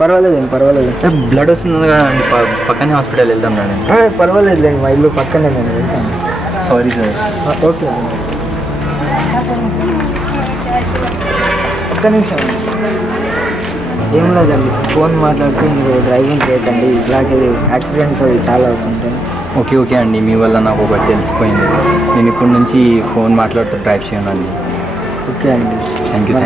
పర్వాలేదు. బ్లడ్ వస్తుంది కదా అండి, పక్కనే హాస్పిటల్ వెళ్దాం రండి. పర్వాలేదులేండి, మా ఇల్లు పక్కనే, నేను వెళ్తాను. Sorry sir. ఓకే అండి. ఒక్క నిమిషం. ఏం లేదండి, ఫోన్ మాట్లాడుతూ మీరు డ్రైవింగ్ చేయకండి, ఇట్లాగే యాక్సిడెంట్స్ అవి చాలా అవుతుంటాయి. ఓకే అండి, మీ వల్ల నాకు ఒకటి తెలిసిపోయింది. నేను ఇప్పటి నుంచి ఫోన్ మాట్లాడుతూ డ్రైవ్ చేయను అండి. ఓకే అండి, థ్యాంక్ యూ.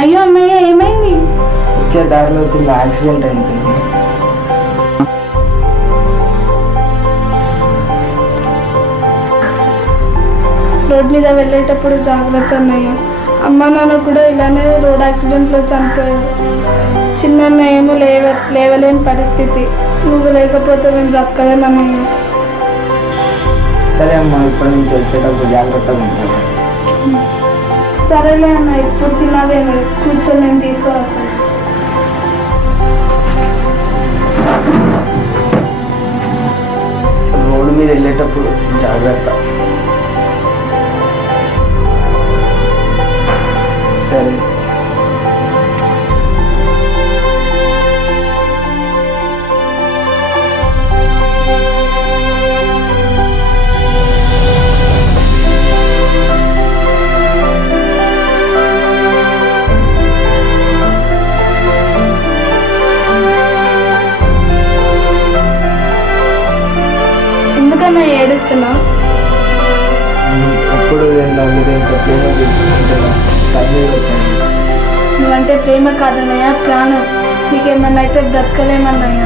అయ్యో అమ్మయ్య, ఏమైంది? వచ్చే దారిలో చిన్న యాక్సిడెంట్ అయింది. రోడ్ మీద వెళ్ళేటప్పుడు జాగ్రత్త అన్నయ్య. అమ్మ నాన్న కూడా ఇలానే రోడ్ యాక్సిడెంట్లో చనిపోయారు. చిన్న ఏమో లేవలేని పరిస్థితి. నువ్వు లేకపోతే మేము బ్రతకలేమన్నయ్య. సరే అమ్మా, ఇప్పటి నుంచి వచ్చేటప్పుడు జాగ్రత్తగా ఉంటాను. సరేలే అన్న, ఇప్పుడు తినాలేమో, కూర్చొని నేను తీసుకువస్తాను. రోడ్డు మీద వెళ్ళేటప్పుడు జాగ్రత్త. సరే. ఎందుకన్నా ఏడుస్తున్నా? ఎప్పుడు నా మీద ఇంకా ప్రేమ పెట్టుకుంటున్నా. నువ్వంటే ప్రేమ కాదన్నయ్య, ప్రాణం. నీకేమన్నా అయితే బ్రతకలేమన్నయ్య.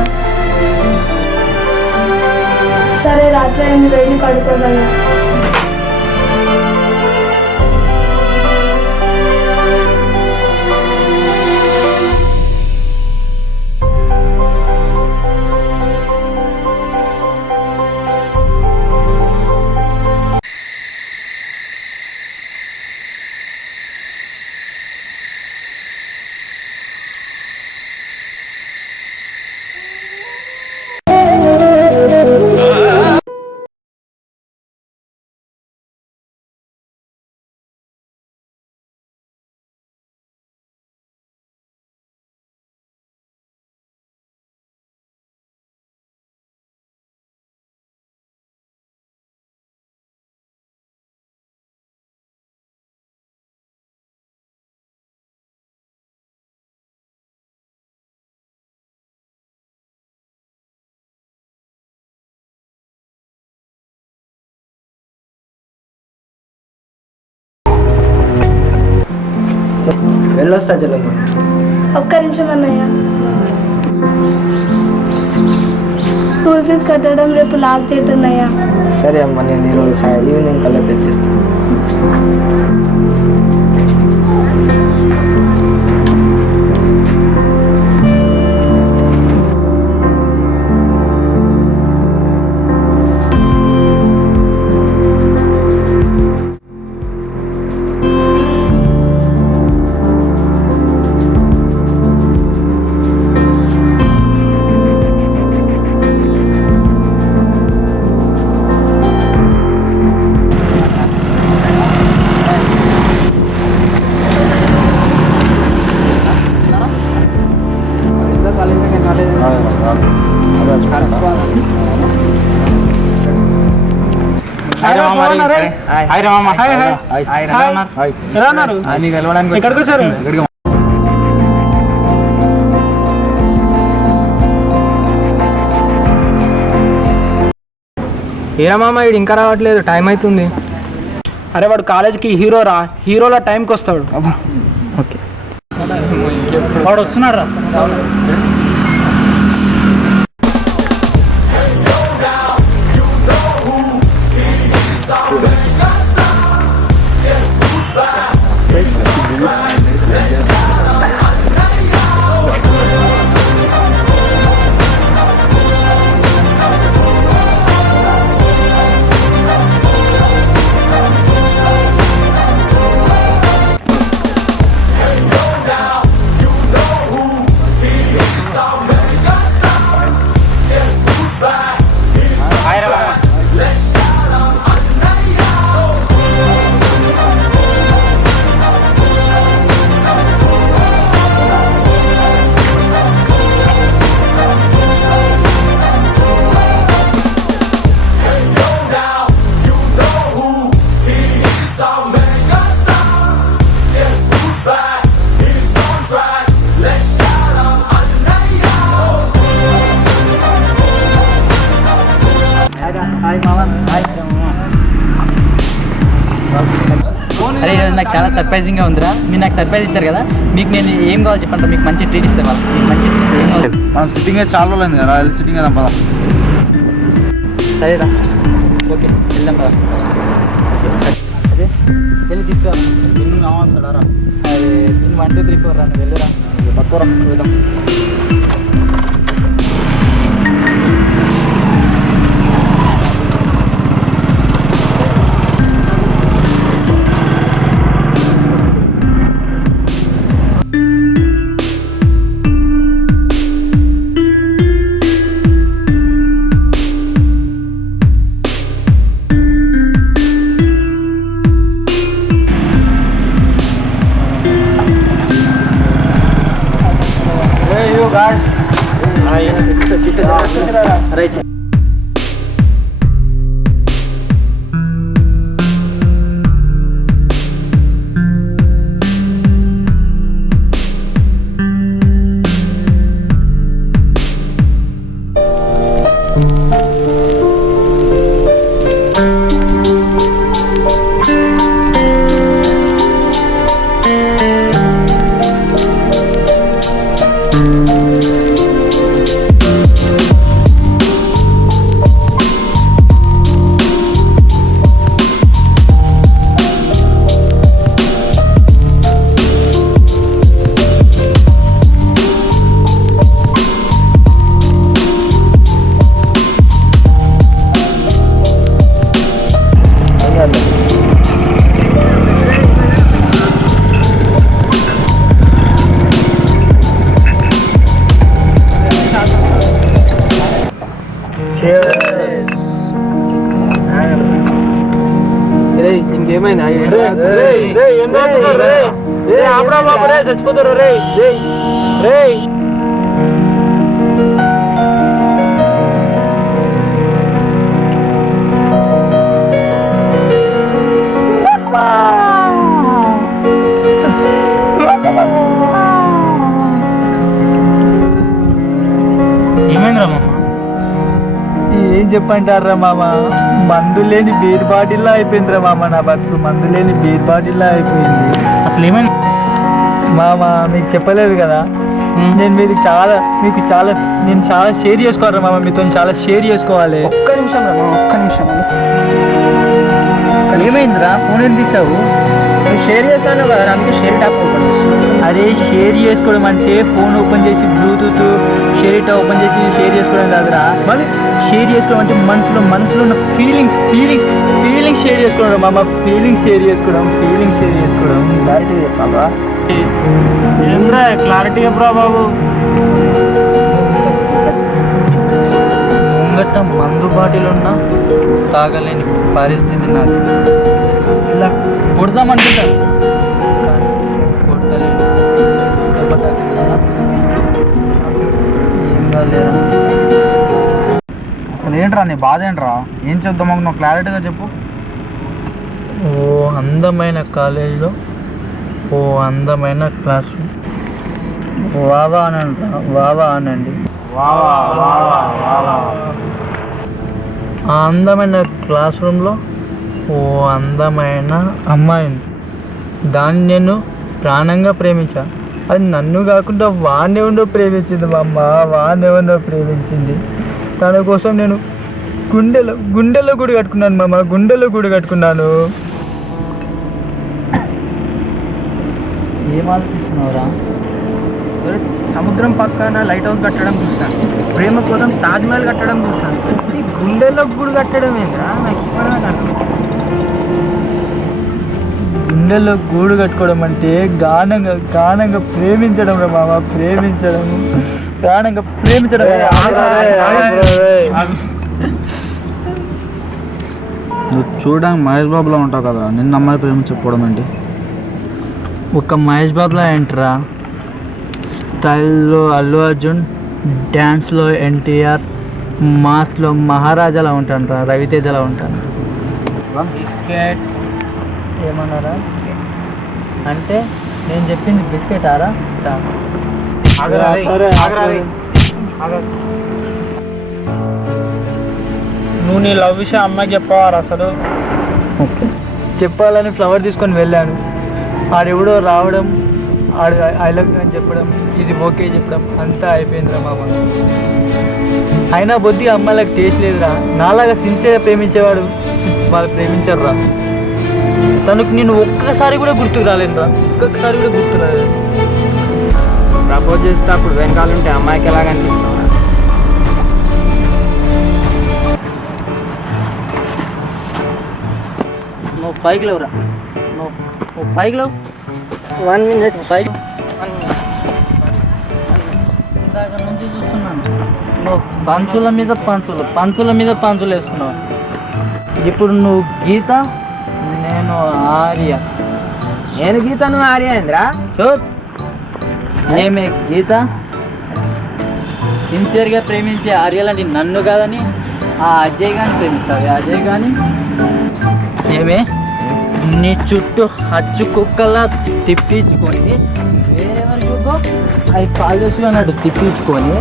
సరే, రాత్రి అయింది, వెళ్ళి పడుకోదయ్యా. వెళ్ళొస్తా చెల్లమ్మ. ఒక్క నిమిషం అన్నయ్య. స్కూల్ ఫీజు కట్టడం రేపు లాస్ట్ డేట్ అన్నయ్య. సరే అమ్మ, నేను ఈరోజు ఈవినింగ్ కల్లా తెచ్చేస్తాను. ఎక్కడికి వచ్చారు? ఏరా మామ ఇడు ఇంకా రావట్లేదు, టైం అవుతుంది. అరే వాడు కాలేజీకి హీరో రా, హీరోలో టైంకి వస్తాడు. ఓకే వాడు వస్తున్నాడు రా. అరే ఈరోజు నాకు చాలా సర్ప్రైజింగ్గా ఉందిరా. మీరు నాకు సర్ప్రైజ్ ఇచ్చారు కదా, మీకు నేను ఏం కావాలి చెప్పండి, మీకు మంచి ట్రీట్ ఇస్తాను. మీకు మంచి ట్రీట్ ఏం కావాలి? మనం సిట్టింగ్ చాలా రోజులు అయింది కదా, సిట్టింగ్ వెళ్దాం పదా. సరేరా, ఓకే వెళ్దాం పదా. అదే వెళ్ళి తీసుకురా. నిన్ను కావాలంటారా? అదే నేను 1 2 3 4 రా, నువ్వు వెళ్ళురా. పక్కరా వెళ్దాం. రైట్. ఇంకేమైనా చచ్చిపోతారు రే. ఏమైందిరా మామ? ఏం చెప్పంటారా మామ, మందు లేని బీర్ బాటిల్లా అయిపోయిందిరా మామ. నా బతుకు మందు లేని బీర్ బాటిల్లా అయిపోయింది. అసలు ఏమైంది మామ? మీకు చెప్పలేదు కదా, నేను నేను చాలా షేర్ చేసుకోవాలరా మామ, మీతో చాలా షేర్ చేసుకోవాలి. ఒక్క నిమిషం రా మామ, ఒక్క నిమిషం. ఏమైందిరా, ఫోన్ ఏం తీసావు? నేను షేర్ చేశాను కదా, అందుకే షేర్ ట్యాప్ ఓపెన్ చేస్తాను. అరే షేర్ చేసుకోవడం అంటే ఫోన్ ఓపెన్ చేసి బ్లూటూత్ షేర్ ఇట్ ఓపెన్ చేసి షేర్ చేసుకోవడం కాదురా. మళ్ళీ షేర్ చేసుకోవడం అంటే మనసులో ఉన్న ఫీలింగ్స్ షేర్ చేసుకోవడం మామ. ఫీలింగ్స్ షేర్ చేసుకోవడం క్లారిటీ చెప్పాలా? ఏంద్రా క్లారిటీ చెప్పరా బాబు. ముంగట మందు బాటిల్ ఉన్నా తాగలేని పరిస్థితి నాది. ఇలా కొడదామనుకుంటాను కానీ కొట్టలేను. దెబ్బ తాకిందా? ఏం కాలేరా. అసలు ఏంట్రా నీ బాధ ఏంట్రా? ఏం చెప్దాం నువ్వు క్లారిటీగా చెప్పు. ఓ అందమైన కాలేజీలో ఓ అందమైన క్లాస్ రూమ్. వావా అనండి, వావా అనండి. ఆ అందమైన క్లాస్ రూమ్లో ఓ అందమైన అమ్మాయి ఉంది. దాన్ని నేను ప్రాణంగా ప్రేమించా. అది నన్ను కాకుండా వాడినెవరినో ప్రేమించింది మా అమ్మ, వాడినెవరినో ప్రేమించింది. తన కోసం నేను గుండెల్లో గుడి కట్టుకున్నాను మామ, గుండెల్లో గుడి కట్టుకున్నాను. ఏం ఆలోచిస్తున్నావురా? సముద్రం పక్కన లైట్ హౌస్ కట్టడం చూసాను, ప్రేమ కోసం తాజ్మహల్ కట్టడం చూసాను, ఈ గుండెల్లో గుడి కట్టడం ఏంద్రా? నాకు ఇప్పటిదాకా అర్థం కాదు. గుండెల్లో గూడు కట్టుకోవడం అంటే గానంగా ప్రేమించడం రా మామ, ప్రేమించడం, ప్రాణంగా ప్రేమించడం. నువ్వు చూడడానికి మహేష్ బాబులో ఉంటావు కదా, నిన్న అమ్మాయి ప్రేమించకపోవడం ఏంటి? ఒక మహేష్ బాబులా ఏంట్రా? స్టైల్లో అల్లు అర్జున్, డ్యాన్స్లో ఎన్టీఆర్, మాస్లో మహారాజాలా ఉంటాను రా, రవితేజలా ఉంటాను. బిస్కెట్ ఏమన్నారా? అంటే నేను చెప్పింది బిస్కెట్ ఆరా? నువ్వు నీ లవ్ విషయం అమ్మాయికి చెప్పవారు అసలు? ఓకే, చెప్పాలని ఫ్లవర్ తీసుకొని వెళ్ళాను. ఆడెవడో రావడం, ఆడు ఐ లవ్ యూ అని చెప్పడం, ఇది ఓకే చెప్పడం, అంతా అయిపోయిందిరా మామ. అయినా బొద్ది అమ్మాయిలకు టేస్ట్ లేదురా. నాలాగా సిన్సియర్గా ప్రేమించేవాడు వాళ్ళు ప్రేమించారు రా. తనకు నేను ఒక్కసారి కూడా గుర్తుకు రాలేనురా, ఒక్కసారి కూడా గుర్తు రాలేదు. ప్రపోజ్ చేసేటప్పుడు వెనకాల ఉంటే అమ్మాయికి ఎలాగ అనిపిస్తావు? నువ్వు పైకి లేవురా, నువ్వు పైకి లేవు. 1 minute పైకి. ఇందాక నుంచి చూస్తున్నాను నువ్వు పంచుల మీద పంచులు వేస్తున్నావు. ఇప్పుడు నువ్వు గీత, నేను ఆర్య. నేను గీత, నువ్వు ఆర్యేంద్రా? చూత్ ఏమే గీత, సిన్సియర్గా ప్రేమించే ఆర్యలాంటి నన్ను కాదని ఆ అజయ్ గాని ప్రేమిస్తావు. అజయ్ గాని ఏమే నీ చుట్టూ హచ్చు కుక్కలా తిప్పించుకొని వేరే చూపు అవి కాలేజీ అన్నట్టు తిప్పించుకొని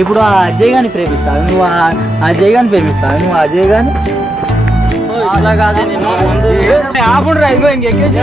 ఇప్పుడు ఆ అజయ్ గాని ప్రేమిస్తావు. నువ్వు ఆ అజయ్ గాని ప్రేమిస్తావు. నువ్వు అజయ్ గాని అలా కాదు. నేను ఆపుడురా, ఇగో ఇంకెక్కేసి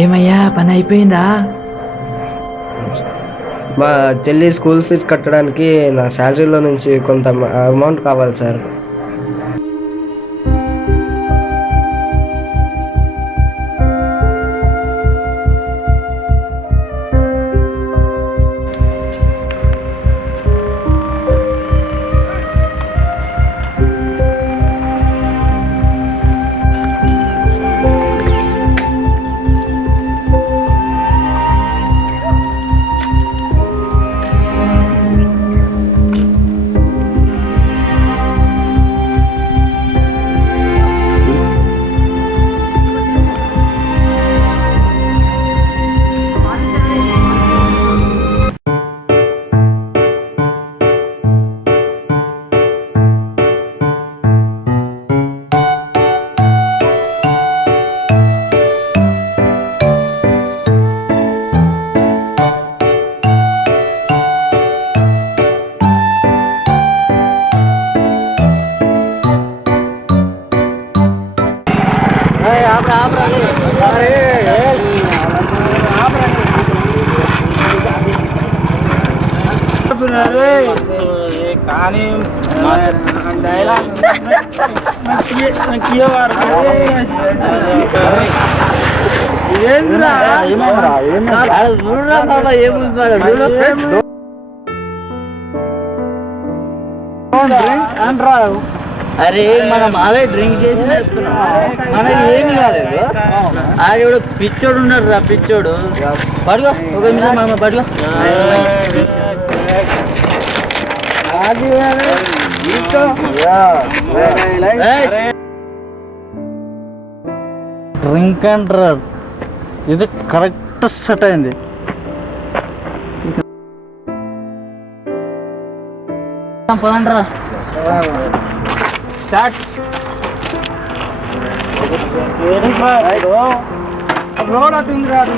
ఏమయ్యా పని అయిపోయిందా? మా చెల్లి స్కూల్ ఫీజు కట్టడానికి నా శాలరీలో నుంచి కొంత అమౌంట్ కావాలి సార్. కానీ చూడరా బాబా ఏముంది అరే మనం అదే డ్రింక్ చేసి మనకి ఏమి కాలేదు ఆడ పిచ్చోడు ఉన్నాడు రా పిచ్చోడు పడుకో ఒక నిమిషం మామ పడుకో డ్రింక్ అండ్ డ్రగ్ ఇది కరెక్ట్ సెట్ అయింది. పదండ్రా స్టార్ట్. రోడ్ అతుంది రాదు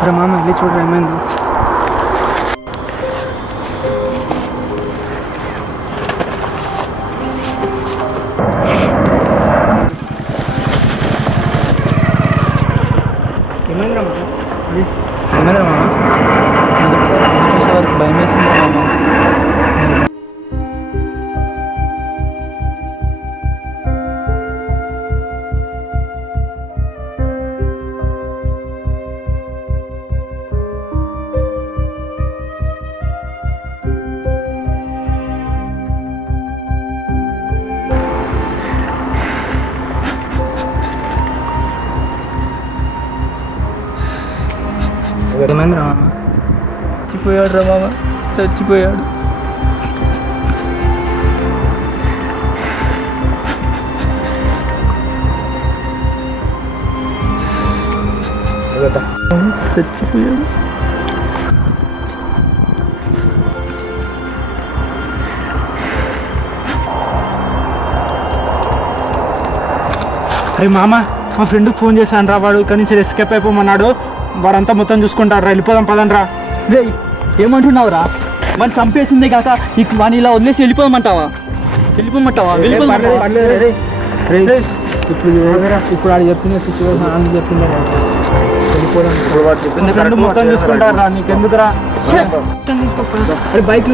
అరే మామ వెళ్ళి చూడరా ఏమైంది. ఏమైందిరా మామ ఏమైందిరా మామ చూసే వరకు భయం వేసింది మామ. ఏమైందిరా మామ చచ్చిపోయాడు రా మామ చచ్చిపోయాడు. చచ్చిపోయాడు. అరే మామ మా ఫ్రెండ్కి ఫోన్ చేశాను రా, వాడు ఇక్కడి నుంచి ఎస్కేప్ అయిపోమన్నాడు. వాడంతా మొత్తం చూసుకుంటాడు రా, వెళ్ళిపోదాం పదండ్రా. రే ఏమంటున్నావురా? మనం చంపేసిందే కాక వాడిని ఇలా వదిలేసి వెళ్ళిపోమంటావా? ఇప్పుడు ఆడు చెప్పిన సిచ్యువేషన్ అని చెప్పిందే వెళ్ళిపోదాం. మొత్తం చూసుకుంటారు రా, నీకెందుకురా? అరే బైక్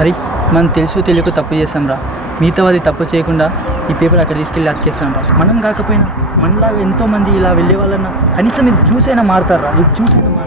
అరే మనం తెలుసు తెలియక తప్పు చేస్తాం రా. మిగతా అది తప్పు చేయకుండా ఈ పేపర్ అక్కడ తీసుకెళ్ళి అతికేస్తాం రా. మనం కాకపోయినా మనలాగా ఎంతోమంది ఇలా వెళ్ళే వాళ్ళన్నా కనీసం ఇది చూసైనా మారుతారా, ఇది చూసైనా మారుతారు.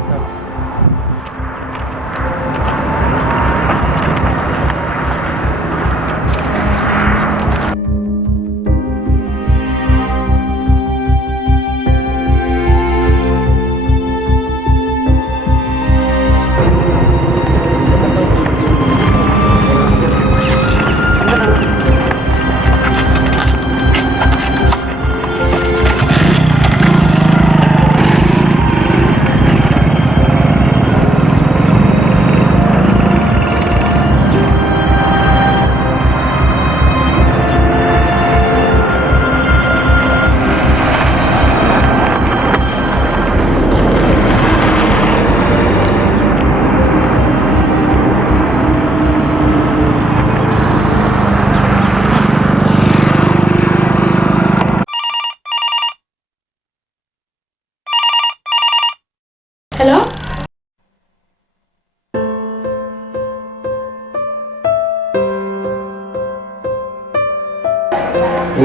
హలో,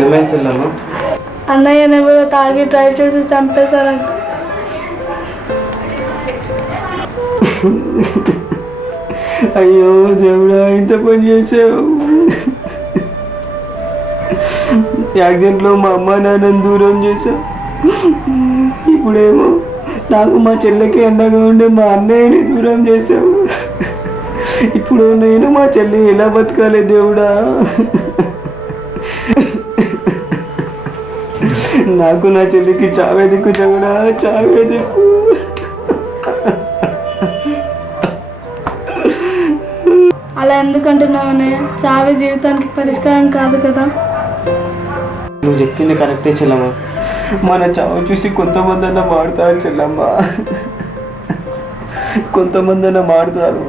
ఏమైంది చెల్లమ్మ? అన్నయ్యని ఎవరో తాగి డ్రైవ్ చేసి చంపేశారంట. అయ్యో దేవుడా, ఇంత పని చేసావు. యాక్సిడెంట్లో మా అమ్మ నాన్నని దూరం చేసావు. ఇప్పుడేమో నాకు మా చెల్లెకి అండగా ఉండే మా అన్నయ్యని దూరం చేసావు. ఇప్పుడు నేను మా చెల్లి ఎలా బతకాలి దేవుడా? నాకు నా చెల్లికి చావే దిక్కు దేవుడా, చావే దిక్కు. అలా ఎందుకంటున్నావనే? చావే జీవితానికి పరిష్కారం కాదు కదా. నువ్వు చెప్పింది కరెక్టే చెల్లమ్మ. మన చావు చూసి కొంతమంది అన్న మారుతారు చెల్లమ్మ, కొంతమంది అన్న మారుతారు.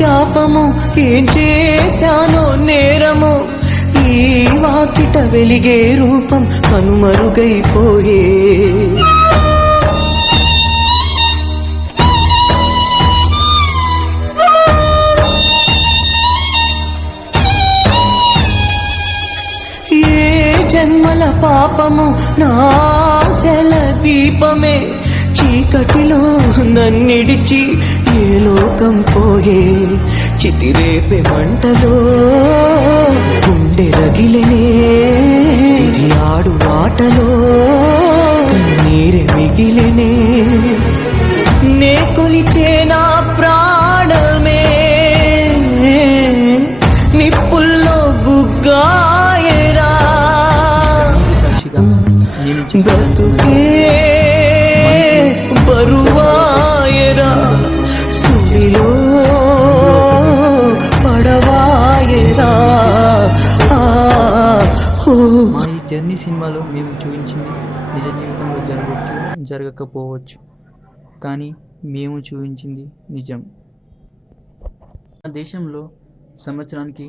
శాపము ఏం చేశానో నేరము, ఈ వాకిట వెలిగే రూపం కనుమరుగైపోయే. ఏ జన్మల పాపము నా ఆశల దీపమే చీకటిలో నన్నిడిచి ఏ లోకం పోయే చితిరేపే మంటలో గుండె రగిలనే ఇది ఆడు ఆటలో కన్నీరే మిగిలనే నే కొలిచే నా ప్రాణమే నిప్పుల్లో బుగ్గాయరా సాక్షిగా నేను బ్రతుకే బరువాయరా సుడిలో పడవాయరా మా ఈ జర్నీ సినిమాలో మేము చూపించింది నిజ జీవితంలో జరగకపోవచ్చు, కానీ మేము చూపించింది నిజం. మన దేశంలో సంవత్సరానికి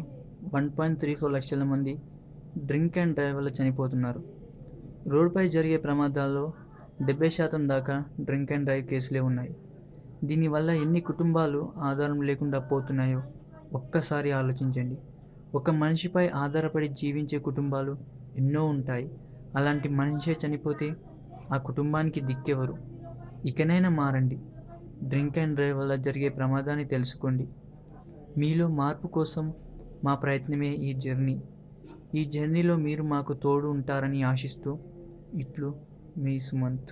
1.34 లక్షల మంది డ్రింక్ అండ్ డ్రైవ్ వల్ల చనిపోతున్నారు. రోడ్డుపై జరిగే ప్రమాదాల్లో 70% దాకా డ్రింక్ అండ్ డ్రైవ్ కేసులే ఉన్నాయి. దీనివల్ల ఎన్ని కుటుంబాలు ఆధారం లేకుండా పోతున్నాయో ఒక్కసారి ఆలోచించండి. ఒక మనిషిపై ఆధారపడి జీవించే కుటుంబాలు ఎన్నో ఉంటాయి. అలాంటి మనిషే చనిపోతే ఆ కుటుంబానికి దిక్కెవరు? ఇకనైనా మారండి. డ్రింక్ అండ్ డ్రైవ్ వల్ల జరిగే ప్రమాదాన్ని తెలుసుకోండి. మీలో మార్పు కోసం మా ప్రయత్నమే ఈ జర్నీ. ఈ జర్నీలో మీరు మాకు తోడు ఉంటారని ఆశిస్తూ ఇట్లు మీ సుమంత్.